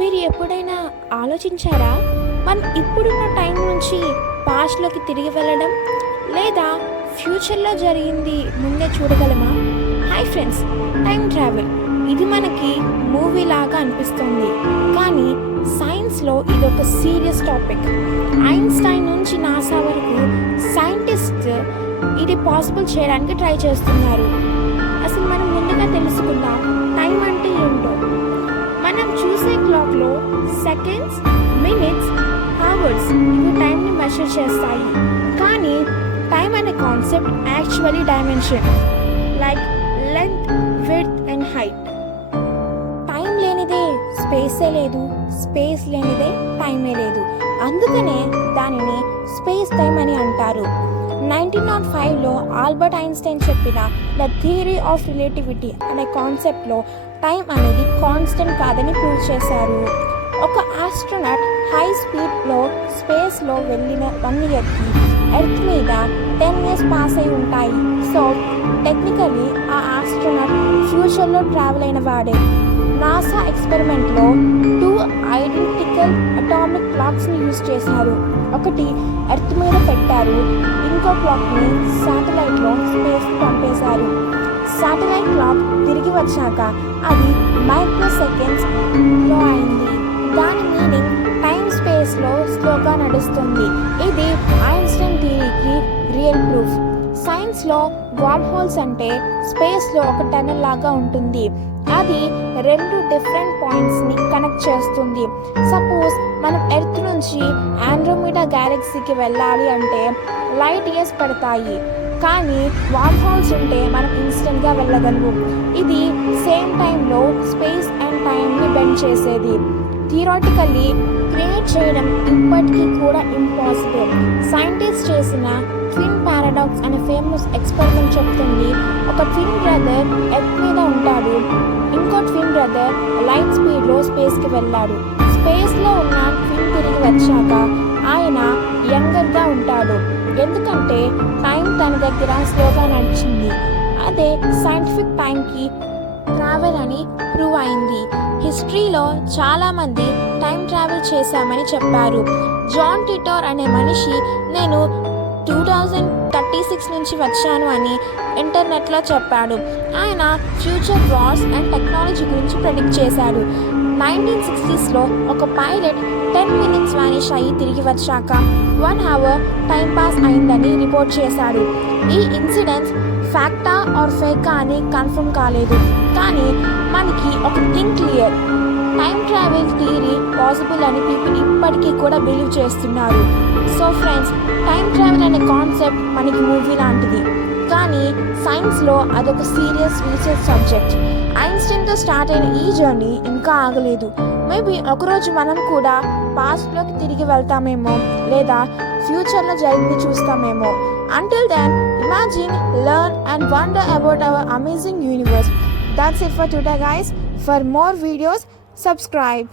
మీరు ఎప్పుడైనా ఆలోచించారా? మనం ఇప్పుడున్న టైం నుంచి పాస్ట్‌లోకి తిరిగి వెళ్ళడం, లేదా ఫ్యూచర్‌లో జరిగింది ముందే చూడగలమా? హాయ్ ఫ్రెండ్స్, టైం ట్రావెల్ ఇది మనకి మూవీ లాగా అనిపిస్తుంది, కానీ సైన్స్‌లో ఇదొక సీరియస్ టాపిక్. ఐన్‌స్టైన్ నుంచి నాసా వరకు సైంటిస్ట్ ఇది పాసిబుల్ చేయడానికి ట్రై చేస్తున్నారు. అసలు మనం ముందుగా తెలుసుకుందాం టైం అంటే ఏంటో. మనం చూసే క్లాక్లో సెకండ్స్, మినిట్స్, అవర్స్ ఇవి టైంని మెషర్ చేస్తాయి. కానీ టైం అనే concept actually dimension, like length, width and height. Time లేనిదే స్పేసే లేదు, స్పేస్ లేనిదే టైమే లేదు. అందుకనే దానిని స్పేస్ టైం అని అంటారు. 1905లో ఆల్బర్ట్ ఐన్స్టైన్ చెప్పిన ద థియరీ ఆఫ్ రిలేటివిటీ అనే కాన్సెప్ట్లో టైం అనేది కాన్స్టెంట్ కాదని ప్రూవ్ చేశారు. ఒక ఆస్ట్రోనాట్ హై స్పీడ్లో స్పేస్లో వెళ్ళిన 1 ఇయర్కి ఎర్త్ మీద 10 ఇయర్స్ పాస్ అయి ఉంటాయి. సో టెక్నికలీ ఆ ఆస్ట్రోనాట్ ఫ్యూచర్లో ట్రావెల్ అయిన వాడే. నాసా ఎక్స్పెరిమెంట్లో 2 ఐడెంటికల్ అటామిక్ క్లాక్స్ని యూజ్ చేశారు. ఒకటి ఎర్త్ మీద పెట్టారు, ఇంకో క్లాక్ని శాటిలైట్లో స్పేస్కి పంపేశారు. శాటిలైట్ క్లాక్ తిరిగి వచ్చాక అది మైక్రో సెకండ్స్లో అయింది. దాని మీనింగ్ టైం స్పేస్లో స్లోగా నడుస్తుంది. ఇది ఐన్స్టైన్ థియరీకి రియల్ ప్రూఫ్. సైన్స్లో వార్మ్ హోల్స్ అంటే స్పేస్లో ఒక టనల్ లాగా ఉంటుంది. అది 2 డిఫరెంట్ పాయింట్స్ని కనెక్ట్ చేస్తుంది. సపోజ్ మనం ఎర్త్ నుంచి ఆండ్రోమీడా గ్యాలక్సీకి వెళ్ళాలి అంటే లైట్ ఇయర్స్ పడతాయి, కానీ వార్మ్ హోల్స్ ఉంటే మనం ఇన్స్టెంట్గా వెళ్ళగలము. ఇది సేమ్ టైంలో స్పేస్ అండ్ టైంని బెండ్ చేసేది. థియరాటికల్లీ క్రియేట్ చేయడం ఇప్పటికీ కూడా ఇంపాసిబుల్. సైంటిస్ట్ చేసిన ట్విన్ పారాడాక్స్ అనే ఫేమస్ ఎక్స్పెరిమెంట్ చెప్తుంది. ఒక ట్విన్ బ్రదర్ ఎర్త్ మీద ఉంటాడు, ఇంకో ట్విన్ బ్రదర్ లైట్ స్పీడ్లో స్పేస్కి వెళ్ళాడు. స్పేస్లో ఉన్న ట్విన్ తిరిగి వచ్చాక ఆయన యంగర్గా ఉంటాడు, ఎందుకంటే టైం తన దగ్గర స్లోగా నడిచింది. అదే సైంటిఫిక్ టైంకి ట్రావెల్ అని ప్రూవ్ అయింది. హిస్టరీలో చాలామంది టైం ట్రావెల్ చేశామని చెప్పారు. జాన్ టిటోర్ అనే మనిషి నేను 2036 నుంచి వచ్చాను అని ఇంటర్నెట్లో చెప్పాడు. ఆయన ఫ్యూచర్ వార్స్ అండ్ టెక్నాలజీ గురించి ప్రెడిక్ట్ చేశాడు. 1960స్లో ఒక పైలట్ 10 మినిట్స్ వానిష్ అయ్యి తిరిగి వచ్చాక 1 అవర్ టైం పాస్ అయిందని రిపోర్ట్ చేశాడు. ఈ ఇన్సిడెంట్స్ ఫ్యాక్టా ఆర్ ఫేకా అని కన్ఫర్మ్ కాలేదు, కానీ మనకి ఒక thing clear, time travel theory possible అని పీపుల్ ఇప్పటికీ కూడా బిలీవ్ చేస్తున్నారు. సో ఫ్రెండ్స్, టైం ట్రావెల్ అనే కాన్సెప్ట్ మనకి మూవీ లాంటిది, కానీ సైన్స్లో అదొక సీరియస్ రీసెర్చ్ సబ్జెక్ట్. ఐన్స్టైన్తో స్టార్ట్ అయిన ఈ జర్నీ ఇంకా ఆగలేదు. మేబీ ఒకరోజు మనం కూడా పాస్ట్లోకి తిరిగి వెళ్తామేమో, లేదా ఫ్యూచర్లో జరిగింది చూస్తామేమో. Until then, imagine, learn and wonder about our amazing universe. That's it for today guys. For more videos, subscribe.